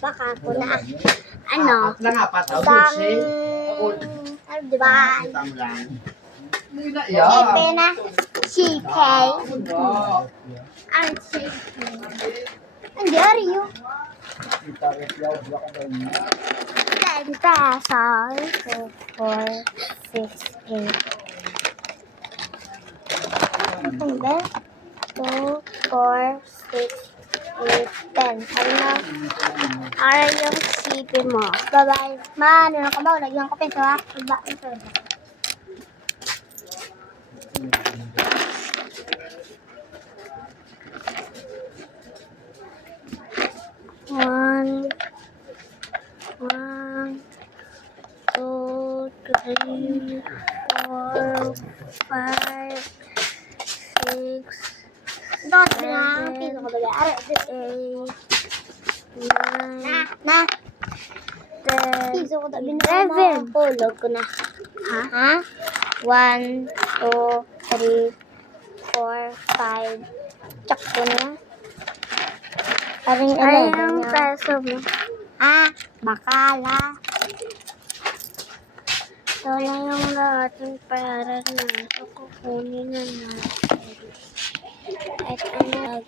baka ko na, ano, diba? Sipe na, sipe. Ang sipe. Ang diary yun. 10 pesos. 4, 6, 8. Ano ba? 2, 4, 6, 8, 10. Ano? Ara yung sipe mo. Bye-bye. Ma, ano ka ba? Lagyan ko peso ha. Baba. One, 2, 3, 4, 5, 6, 7, 8, 9, 10, 11. Hulog ko na. Ha? 1, 2, 3, 4, 5. Check ko na. Paring 11. Ay, ang peso mo. Bakala. Ito na yung lahat ng pera na. So, kukunin na natin. Ito na.